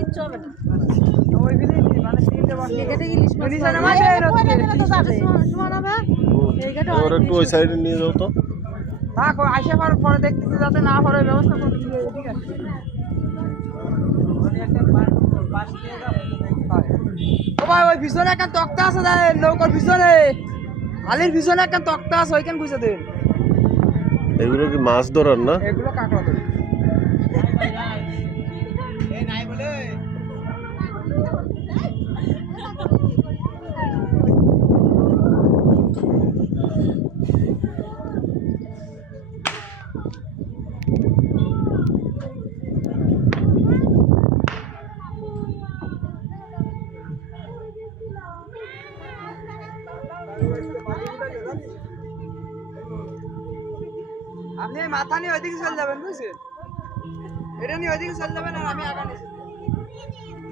কিচ্ছু হবে না। ওই বিলেই মানে তিনটে বাস এই ঘাটে ইলিশ মাছ নিচে পাওয়া নামা যায়। যায়, এই পরে গেলে তো যাবে। সমান হবে। এই ঘাটে আর অনেক একটু ওই সাইডে নিয়ে যাও তো। থাক আসে পরে দেখতেছি যাতে না পরে ব্যবস্থা করে দিলে ঠিক আছে। ও ভাই ওই পিছনে একটা তক্তা আছে নৌকার পিছনে, আলির পিছনে একটা তক্তা আছে ওইখানে বুঝে দেন। এগুলো কি মাছ ধরার না? এগুলো কাঁকড়া ধরে। আপনি মাথা নিয়ে ওইদিকে চলে যাবেন বুঝছেন, এটা নিয়ে ওইদিকে চলে যাবেন আর আমি আগানে